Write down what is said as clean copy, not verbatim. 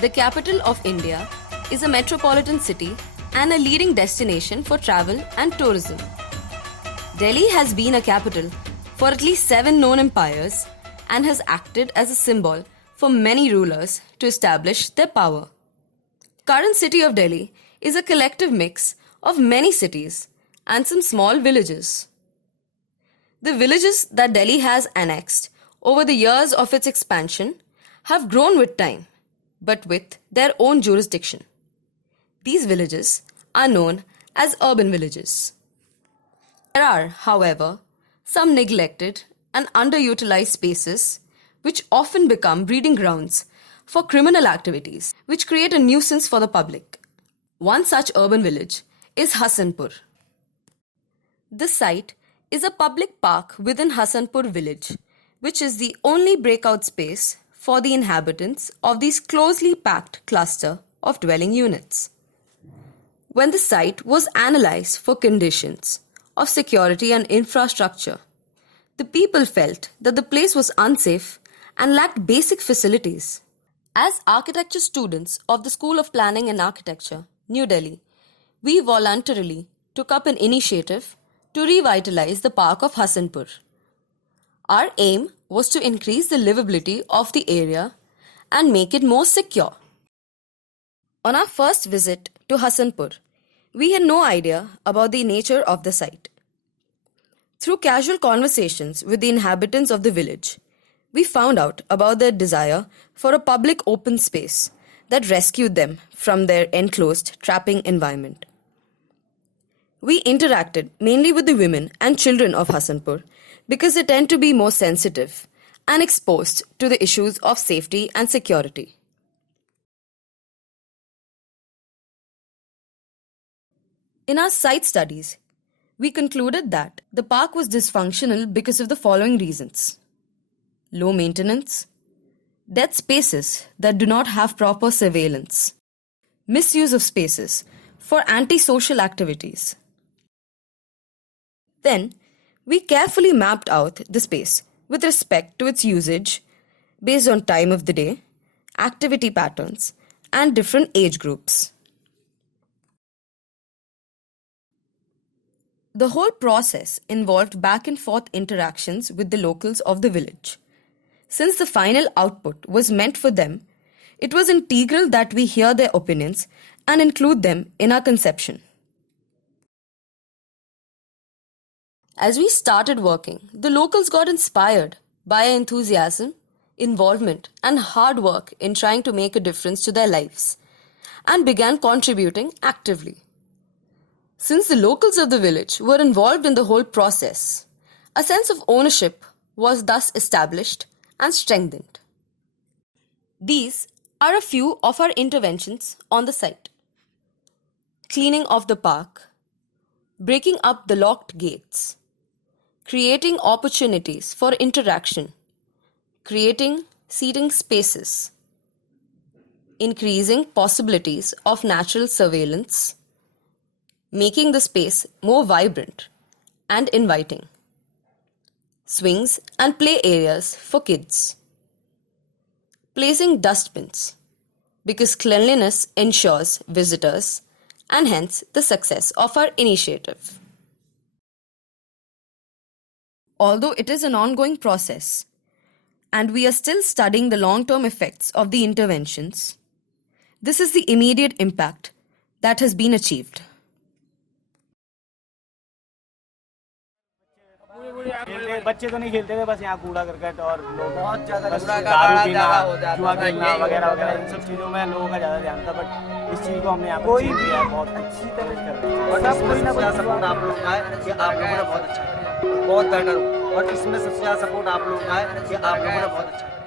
The capital of India is a metropolitan city and a leading destination for travel and tourism. Delhi has been a capital for at least 7 known empires and has acted as a symbol for many rulers to establish their power. Current city of Delhi is a collective mix of many cities and some small villages. The villages that Delhi has annexed over the years of its expansion have grown with time, but with their own jurisdiction. These villages are known as urban villages. There are, however, some neglected and underutilized spaces which often become breeding grounds for criminal activities which create a nuisance for the public. One such urban village is Hassanpur. This site is a public park within Hassanpur village, which is the only breakout space for the inhabitants of these closely packed cluster of dwelling units. When the site was analysed for conditions of security and infrastructure, the people felt that the place was unsafe and lacked basic facilities. As architecture students of the School of Planning and Architecture, New Delhi, we voluntarily took up an initiative to revitalize the park of Hassanpur. Our aim was to increase the livability of the area and make it more secure. On our first visit to Hassanpur, we had no idea about the nature of the site. Through casual conversations with the inhabitants of the village, we found out about their desire for a public open space that rescued them from their enclosed trapping environment. We interacted mainly with the women and children of Hassanpur because they tend to be more sensitive and exposed to the issues of safety and security. In our site studies, we concluded that the park was dysfunctional because of the following reasons: low maintenance, dead spaces that do not have proper surveillance, misuse of spaces for antisocial activities. Then, we carefully mapped out the space with respect to its usage based on time of the day, activity patterns, and different age groups. The whole process involved back and forth interactions with the locals of the village. Since the final output was meant for them, it was integral that we hear their opinions and include them in our conception. As we started working, the locals got inspired by our enthusiasm, involvement, and hard work in trying to make a difference to their lives, and began contributing actively. Since the locals of the village were involved in the whole process, a sense of ownership was thus established and strengthened. These are a few of our interventions on the site: cleaning of the park, breaking up the locked gates, creating opportunities for interaction, creating seating spaces, increasing possibilities of natural surveillance, making the space more vibrant and inviting, swings and play areas for kids, placing dustbins because cleanliness ensures visitors and hence the success of our initiative. Although it is an ongoing process and we are still studying the long-term effects of the interventions, this is the immediate impact that has been achieved. बच्चे तो नहीं खेलते थे, बस यहाँ कूड़ा करकट और लोग बहुत ज़्यादा दारू पीना, जुआ खेलना वगैरह वगैरह इन सब चीज़ों में लोगों का ज़्यादा ध्यान था। बट इस चीज़ को हमने यहाँ पर चेंज किया बहुत अच्छी तरह से कर रहे हैं। बट अब कोई ना कोई सपोर्ट आप लोगों का है कि आप लोगों ने बहुत अच्छा किया, बहुत बेटर हो। और इसमें सबसे ज़्यादा सपोर्ट आप लोगों का है कि आप लोगों ने बहुत अच्छा किया।